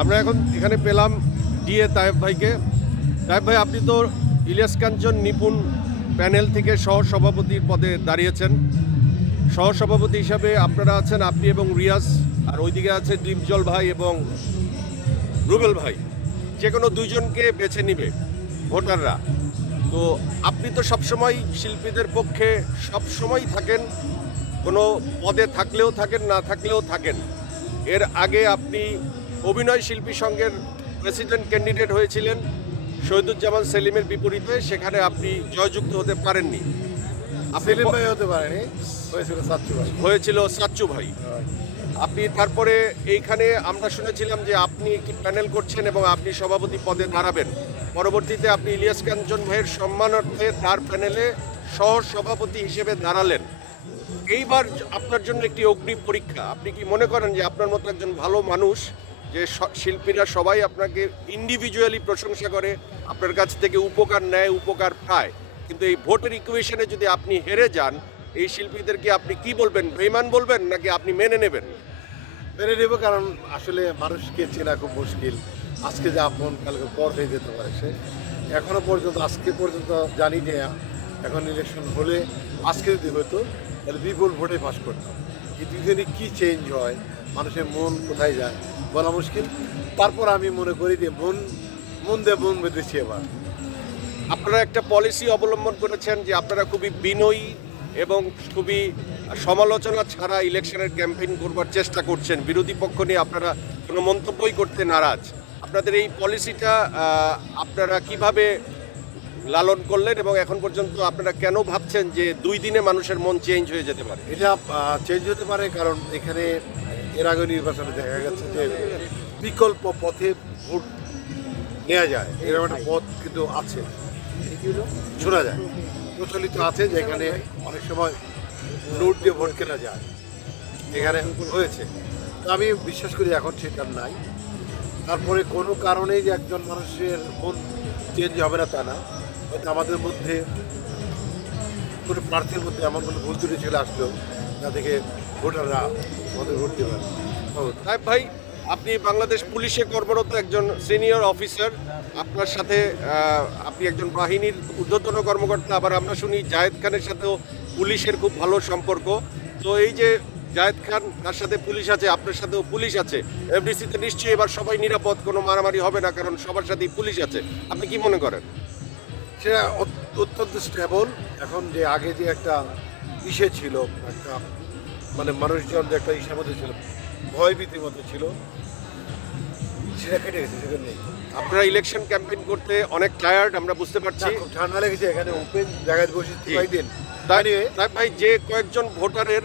আমরা এখন এখানে পেলাম ডিএ তায়েব ভাইকে। তায়েব ভাই, আপনি তো ইলিয়াস কাঞ্চন নিপুণ প্যানেল থেকে সহসভাপতির পদে দাঁড়িয়েছেন। সহসভাপতি হিসাবে আপনারা আছেন আপনি এবং রিয়াজ, আর ওইদিকে আছে দীপজল ভাই এবং রুবেল ভাই। যে কোনো দুইজনকে বেছে নিবে ভোটাররা। তো আপনি তো সবসময় শিল্পীদের পক্ষে সবসময় থাকেন, কোনো পদে থাকলেও থাকেন, না থাকলেও থাকেন। এর আগে আপনি অভিনয় শিল্পী সংঘের প্রেসিডেন্ট ক্যান্ডিডেট হয়েছিলেন শহীদুজ্জামান সেলিমের বিপরীতে, সেখানে আপনি জয়যুক্ত হতে পারেননি। সেলিম ভাই হতে পারেনি, হয়েছিল সাচ্চু ভাই। হয়েছিল সাচ্চু ভাই। আপনি তারপরে এইখানে আমরা শুনেছিলাম যে আপনি একটি প্যানেল করছেন এবং আপনি সভাপতি পদে দাঁড়াবেন। পরবর্তীতে আপনি ইলিয়াস কাঞ্চন ভাইয়ের সম্মানার্থে তার প্যানেলে সহ সভাপতি হিসেবে দাঁড়ালেন। এইবার আপনার জন্য একটি অগ্নি পরীক্ষা। আপনি কি মনে করেন যে আপনার মতো একজন ভালো মানুষ, যে শিল্পীরা সবাই আপনাকে ইন্ডিভিজুয়ালি প্রশংসা করে, আপনার কাছ থেকে উপকার নেয়, উপকার পায়, কিন্তু এই ভোটের ইকুয়েশনে যদি আপনি হেরে যান, এই শিল্পীদেরকে আপনি কি বলবেন? বেঈমান বলবেন নাকি আপনি মেনে নেবেন? মেনে নেব, কারণ আসলে মানুষকে চেনা খুব মুশকিল। আজকে যে আপন কালকে পর হয়ে যেতে পারে সে। এখনো পর্যন্ত আজকে পর্যন্ত জানি যে এখন ইলেকশন হলে আজকে যদি হতো তাহলে বিপুল ভোটে পাস করতাম। এই দুজনে কী চেঞ্জ হয়, মানুষের মন কোথায় যায় বলা মুশকিল। তারপর আমি মনে করি যে মন দিয়ে মন বেঁধেছি এবার। আপনারা একটা পলিসি অবলম্বন করেছেন যে আপনারা খুবই বিনয়ী এবং খুবই সমালোচনা ছাড়া ইলেকশনের ক্যাম্পেইন করবার চেষ্টা করছেন। বিরোধী পক্ষ নিয়ে আপনারা কোনো মন্তব্যই করতে নারাজ। আপনাদের এই পলিসিটা আপনারা কিভাবে লালন করলেন এবং এখন পর্যন্ত আপনারা কেন ভাবছেন যে 2 দিনে মানুষের মন চেঞ্জ হয়ে যেতে পারে? এটা চেঞ্জ হতে পারে, কারণ এখানে এর আগে নির্বাচনে দেখা গেছে যে বিকল্প পথে ভোট নেওয়া যায়, এরকম একটা পথ কিন্তু আছে, শোনা যায়, প্রচলিত আছে, যেখানে অনেক সময় নোট দিয়ে ভোট কেনা যায়, এখানে হয়েছে। তো আমি বিশ্বাস করি এখন সেটা নাই। তারপরে কোনো কারণেই যে একজন মানুষের মন চেঞ্জ হবে না তা না, হয়তো আমাদের মধ্যে কোনো প্রার্থীর মধ্যে এমন কোনো ভুল ত্রুটি চলে আসলো যা থেকে ভোটাররা আমাদের ভোট দেবেন। সাহেব ভাই, আপনি বাংলাদেশ পুলিশে কর্মরত একজন সিনিয়র অফিসার। আপনার সাথে আপনি একজন বাহিনীর ঊর্ধ্বতন কর্মকর্তা। আবার আমরা শুনি জায়েদ খানের সাথেও পুলিশের খুব ভালো সম্পর্ক। তো এই যে জায়েদ খান, তার সাথে পুলিশ আছে, আপনার সাথেও পুলিশ আছে, এফডিসিতে নিশ্চয়ই এবার সবাই নিরাপদ, কোনো মারামারি হবে না, কারণ সবার সাথেই পুলিশ আছে। আপনি কি মনে করেন? সেটা অত্যন্ত স্টেবল। এখন যে আগে যে একটা ইসে ছিল, একটা মানে মানুষজন যে একটা ইসের মধ্যে ছিল, ভয়ভীতির মধ্যে ছিল, সেটা কেটে গেছে, সেটা নেই। আপনারা ইলেকশন ক্যাম্পেইন করতে অনেক টায়ার্ড, আমরা বুঝতে পারছি। খুব ঠান্ডা লেগেছে, এখানে ওপেন জায়গায় বসে কয়েকদিন। তাই ভাই, যে কয়েকজন ভোটারের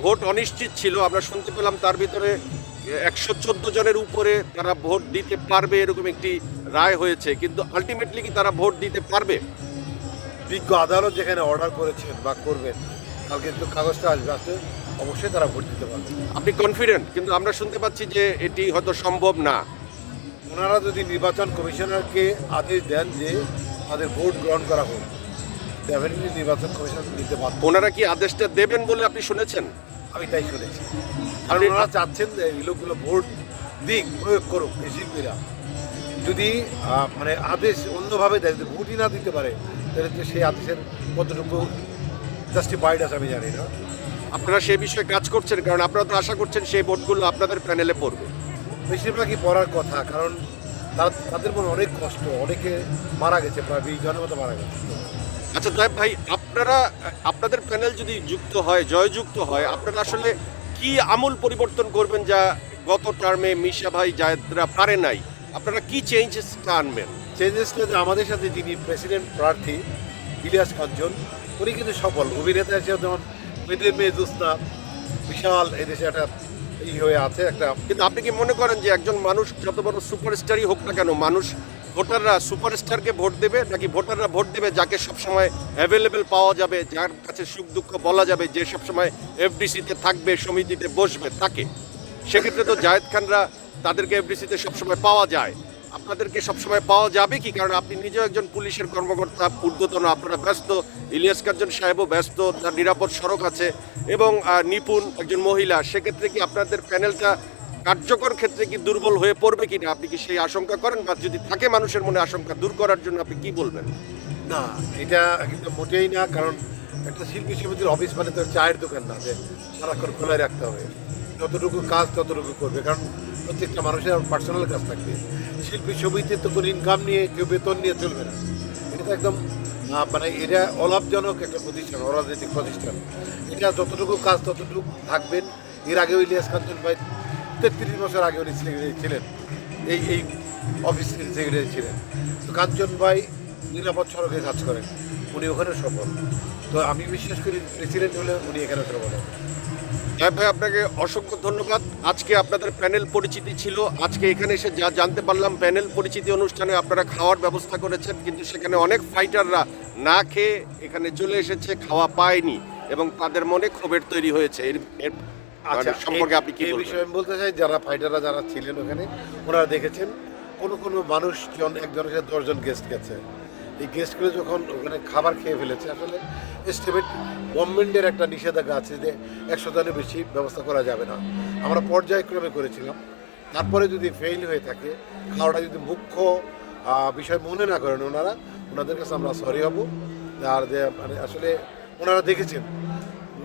ভোট অনিশ্চিত ছিল, আমরা শুনতে পেলাম তার ভিতরে 114 জনের উপরে তারা ভোট দিতে পারবে এরকম একটি রায় হয়েছে, কিন্তু আলটিমেটলি কি তারা ভোট দিতে পারবে? বিজ্ঞ আদালত যেখানে অর্ডার করেছেন বা করবেন, কালকে তো কাগজটা আসবে, অবশ্যই তারা ভোট দিতে পারবে। আপনি কনফিডেন্ট? কিন্তু আমরা শুনতে পাচ্ছি যে এটি হয়তো সম্ভব না। ওনারা যদি নির্বাচন কমিশনারকে আদেশ দেন যে তাদের ভোট গ্রহণ করা হোক, ডেফিনেটলি নির্বাচন কমিশন দিতে পারবে। ওনারা কি আদেশটা দেবেন বলে আপনি শুনেছেন? আমি তাই শুনেছি। কারণ ওনারা চাচ্ছেন যে এই লোকগুলো ভোট দিক, প্রয়োগ করুক। এই শিল্পীরা যদি মানে আদেশ অন্যভাবে দেয়, যদি ভোটই না দিতে পারে, তাহলে তো সেই আদেশের কতটুকু জাস্টিফাইড আছে আমি জানি না। আপনারা সেই বিষয়ে কাজ করছেন, কারণ আপনারা তো আশা করছেন সেই ভোটগুলো আপনাদের প্যানেলে পড়বে। বেশিরভাগই পড়ার কথা, কারণ তাদের মনে অনেক কষ্ট, অনেকে মারা গেছে, প্রায় 20 জনের মতো মারা গেছে। আচ্ছা তাই ভাই, আপনাদের প্যানেল যদি যুক্ত হয়, জয়যুক্ত হয়, আপনারা আসলে কি আমূল পরিবর্তন করবেন যা গত টার্মে মিশা ভাই জায়েদরা পারে নাই? আপনারা কি চেঞ্জেসটা আনবেন? চেঞ্জেসটা যে আমাদের সাথে যিনি প্রেসিডেন্ট প্রার্থী ইলিয়াস কাঞ্চন, উনি কিন্তু সফল অভিনেতা হিসেবে, যেমন মেয়েদের মেয়ে জোৎস্না বিশাল এদেশে একটা হয়ে আছে একটা। কিন্তু আপনি কি মনে করেন যে একজন মানুষ যত বড় সুপারস্টারই হোক না কেন, মানুষ ভোটাররা সুপারস্টারকে ভোট দেবে, নাকি ভোটাররা ভোট দেবে যাকে সবসময় অ্যাভেলেবেল পাওয়া যাবে, যার কাছে সুখ দুঃখ বলা যাবে, যে সবসময় এফডিসিতে থাকবে, সমিতিতে বসবে তাকে? সেক্ষেত্রে তো জায়েদ খানরা, তাদেরকে এফডিসিতে সবসময় পাওয়া যায়, আপনাদেরকে সবসময় পাওয়া যাবে কি? কারণ আপনি নিজেও একজন পুলিশের কর্মকর্তা, ঊর্ধ্বতন, আপনারা ব্যস্ত, ইলিয়াস কাঞ্চন সাহেবও ব্যস্ত, তার নিরাপদ সড়ক আছে এবং নিপুণ একজন মহিলা। সেক্ষেত্রে কি আপনাদের প্যানেলটা কার্যকর ক্ষেত্রে কি দুর্বল হয়ে পড়বে কিনা আপনি কি সেই আশঙ্কা করেন, বা যদি থাকে মানুষের মনে আশঙ্কা দূর করার জন্য আপনি কি বলবেন? না, এটা কিন্তু মোটেই না, কারণ একটা শিল্পী সমিতির অফিস মানে তো চায়ের দোকান না যে সারাক্ষণ খোলায় রাখতে হবে। যতটুকু কাজ ততটুকু করবে, কারণ প্রত্যেকটা মানুষের পার্সোনাল কাজ থাকবে। শিল্পী সমিতির তো কোনো ইনকাম নিয়ে কেউ বেতন নিয়ে চলবে না। এটা তো একদম মানে এটা অলাভজনক একটা প্রতিষ্ঠান, অরাজনৈতিক প্রতিষ্ঠান। এটা যতটুকু কাজ ততটুকু থাকবেন। এর আগেও ইলিয়াস কাঞ্চন ভাই 33 বছর আগে উনি সেক্রেটারি ছিলেন, এই অফিস সেক্রেটারি ছিলেন। তো কাঞ্চন ভাই নিরাপদ সড়কে কাজ করেন, উনি ওখানে সফল। তো আমি বিশ্বাস করি প্রেসিডেন্ট হলে উনি এখানে সফল হবেন। হ্যাঁ ভাই, আপনাকে অসংখ্য ধন্যবাদ। আজকে আপনাদের প্যানেল পরিচিতি ছিল, আজকে এখানে এসে যা জানতে পারলাম প্যানেল পরিচিতি অনুষ্ঠানে আপনারা খাওয়ার ব্যবস্থা করেছেন, কিন্তু সেখানে অনেক ফাইটাররা না খেয়ে এখানে চলে এসেছে, খাওয়া পায়নি এবং তাদের মনে ক্ষোভের তৈরি হয়েছে। এর সম্পর্কে আপনি কি এই বলবেন? বিষয়ে আমি বলতে চাই, যারা ফাইটাররা যারা ছিলেন ওখানে, ওনারা দেখেছেন কোনো মানুষজন একজনের সাথে 10 জন গেস্ট গেছে। এই গেস্টগুলো যখন ওখানে খাবার খেয়ে ফেলেছে, আসলে এস্টিমেট গভর্নমেন্টের একটা নিষেধাজ্ঞা আছে যে 100 জনের বেশি ব্যবস্থা করা যাবে না। আমরা পর্যায়ক্রমে করেছিলাম। তারপরে যদি ফেইল হয়ে থাকে, খাওয়াটা যদি মুখ্য বিষয় মনে না করেন ওনাদের কাছে আমরা সরি হব। আর যে মানে আসলে ওনারা দেখেছেন,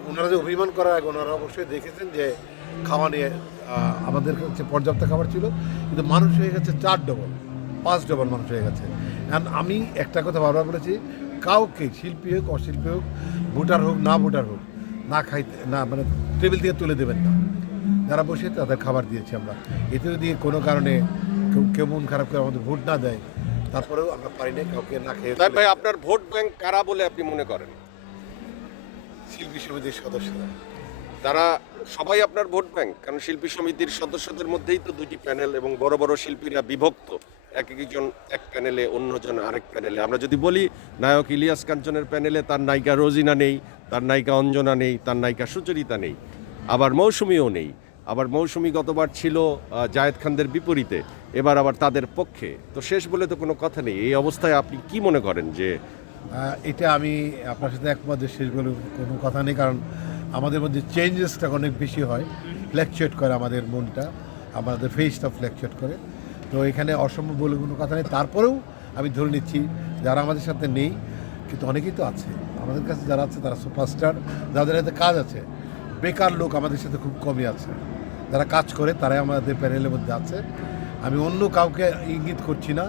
ওনারা যে অভিমান করার আগে ওনারা অবশ্যই দেখেছেন যে খাওয়া নিয়ে আমাদের কাছে পর্যাপ্ত খাবার ছিল, কিন্তু মানুষ হয়ে গেছে 4 ডবল 5 ডবল মানুষ হয়ে গেছে। কারণ আমি একটা কথা বারবার বলেছি, কাউকে শিল্পী হোক অশিল্পী হোক, ভোটার হোক না ভোটার হোক, না খাইতে না মানে টেবিল থেকে তুলে দেবেন না। যারা বসে তাদের খাবার দিয়েছি আমরা। এতে যদি কোনো কারণে কেউ মন খারাপ করে আমাদের ভোট না দেয়, তারপরেও আমরা পারি না কাউকে না খেয়ে। ভাই, আপনার ভোট ব্যাংক কারা বলে আপনি মনে করেন? শিল্পী সমিতির সদস্যরা, তারা সবাই আপনার ভোট ব্যাংক? কারণ শিল্পী সমিতির সদস্যদের মধ্যেই তো দুটি প্যানেল এবং বড় বড় শিল্পীরা বিভক্ত, একজন এক প্যানেলে অন্যজন আরেক প্যানেলে। আমরা যদি বলি নায়ক ইলিয়াস কাঞ্চনের প্যানেলে তার নায়িকা রোজিনা নেই, তার নায়িকা অঞ্জনা নেই, তার নায়িকা সুচরিতা নেই, আবার মৌসুমীও নেই। আবার মৌসুমী গতবার ছিল জায়েদ খানদের বিপরীতে, এবার আবার তাদের পক্ষে। তো শেষ বলে তো কোনো কথা নেই। এই অবস্থায় আপনি কি মনে করেন যে? এটা আমি আপনার সাথে একমত যে শেষ বলে কোনো কথা নেই, কারণ আমাদের মধ্যে চেঞ্জেসটা অনেক বেশি হয়, ফ্ল্যাকচুয়েট করে আমাদের মনটা, আমাদের ফেসটা ফ্ল্যাকচুয়েট করে। তো এখানে অসম্ভব বলে কোনো কথা নেই। তারপরেও আমি ধরে নিচ্ছি যারা আমাদের সাথে নেই, কিন্তু অনেকেই তো আছে আমাদের কাছে, যারা আছে তারা সুপারস্টার, যাদের হাতে কাজ আছে। বেকার লোক আমাদের সাথে খুব কমই আছে, যারা কাজ করে তারাই আমাদের প্যানেলের মধ্যে আছে। আমি অন্য কাউকে ইঙ্গিত করছি না।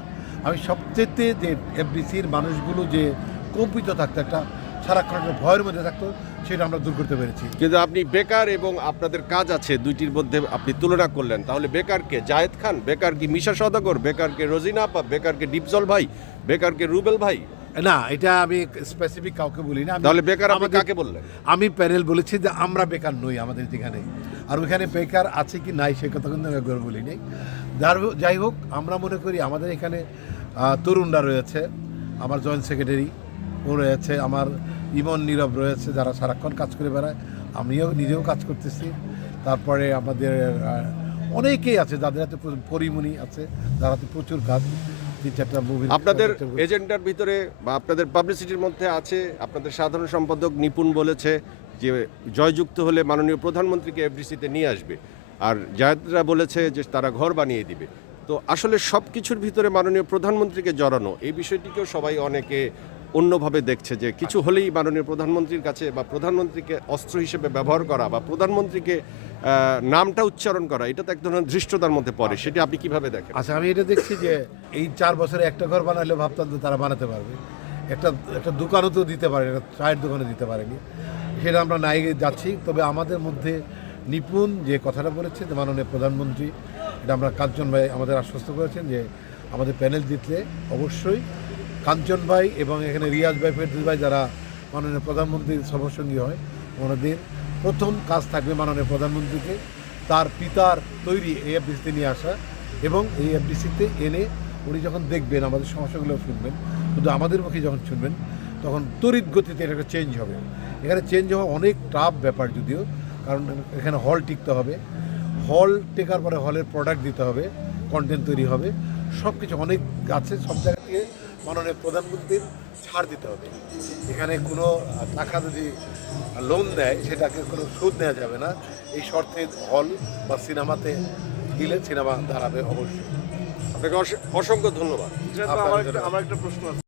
আমি সবচেয়ে যে এফডিসির মানুষগুলো যে কম্পিত থাকতো, একটা সারাক্ষণ একটা ভয়ের মধ্যে থাকতো, সেটা আমরা দূর করতে পেরেছি। কিন্তু আপনি বেকার এবং আপনাদের কাজ আছে দুইটির মধ্যে আপনি তুলনা করলেন, তাহলে বেকারকে জায়েদ খান, বেকার কি মিশা সওদাগর, বেকারকে রোজিনা আপা, বেকারকে ডিপজল ভাই, বেকারকে রুবেল ভাই? না, এটা আমি স্পেসিফিক কাউকে বলি না। তাহলে বেকার আপনি কাকে বললেন? আমি প্যানেল বলেছি যে আমরা বেকার নই আমাদের যেখানে, আর ওইখানে বেকার আছে কি নাই সে কথা কিন্তু একবার বলি নাই। যাই হোক, আমরা মনে করি আমাদের এখানে তরুণরা রয়েছে, আমার জয়েন্ট সেক্রেটারি ও রয়েছে, আমার ইমন নীরব রয়েছে, যারা সারাক্ষণ কাজ করে বেড়ায়। আমিও নিজেও কাজ করতেছি। তারপরে আমাদের অনেকেই আছে যাদের হাতে পরিমণি আছে, যার হাতে প্রচুর কাজ। 3-4টা মুভি আপনাদের এজেন্ডার ভিতরে বা আপনাদের পাবলিসিটির মধ্যে আছে, আপনাদের সাধারণ সম্পাদক নিপুণ বলেছে যে জয়যুক্ত হলে মাননীয় প্রধানমন্ত্রীকে এফডিসিতে নিয়ে আসবে, আর জায়েদরা বলেছে যে তারা ঘর বানিয়ে দিবে। তো আসলে সব কিছুর ভিতরে মাননীয় প্রধানমন্ত্রীকে জড়ানো, এই বিষয়টিকেও সবাই অনেকে অন্যভাবে দেখছে, যে কিছু হলেই মাননীয় প্রধানমন্ত্রীর কাছে বা প্রধানমন্ত্রীকে অস্ত্র হিসেবে ব্যবহার করা বা প্রধানমন্ত্রীকে নামটা উচ্চারণ করা, এটা তো এক ধরনের ধৃষ্টতার মধ্যে পড়ে। সেটি আপনি কিভাবে দেখেন? আচ্ছা, আমি এটা দেখছি যে এই 4 বছরে একটা ঘর বানালে ভাবতাম যে তারা বানাতে পারবে, একটা দোকানও তো দিতে পারে, একটা চায়ের দোকানে দিতে পারেনি। সেটা আমরা নাই যাচ্ছি। তবে আমাদের মধ্যে নিপুণ যে কথাটা বলেছে যে মাননীয় প্রধানমন্ত্রী, এটা আমরা কাঞ্চন ভাই আমাদের আশ্বস্ত করেছেন যে আমাদের প্যানেল জিতলে অবশ্যই কাঞ্চন ভাই এবং এখানে রিয়াজ ভাই, ফেরদৌস ভাই, যারা মাননীয় প্রধানমন্ত্রীর সফরসঙ্গী হয়, ওনাদের প্রথম কাজ থাকবে মাননীয় প্রধানমন্ত্রীকে তার পিতার তৈরি এই এফডিসিতে নিয়ে আসা, এবং এই এফডিসিতে এনে উনি যখন দেখবেন আমাদের সমস্যাগুলো শুনবেন, শুধু আমাদের মুখে যখন শুনবেন, তখন তড়িৎ গতিতে এটা একটা চেঞ্জ হবে। এখানে চেঞ্জ হওয়া অনেক টাফ ব্যাপার যদিও, কারণ এখানে হল টিকতে হবে, হল টেকার পরে হলের প্রোডাক্ট দিতে হবে, কন্টেন্ট তৈরি হবে, সব কিছু অনেক আছে। সব জায়গা থেকে মাননীয় প্রধানমন্ত্রীর ছাড় দিতে হবে। এখানে কোনো টাকা যদি লোন দেয় সেটাকে কোনো সুদ নেওয়া যাবে না। এই শর্তে হল বা সিনেমাতে দিলে সিনেমা দাঁড়াবে অবশ্যই। আপনাকে অসংখ্য ধন্যবাদ। আপনার আমার একটা প্রশ্ন আছে।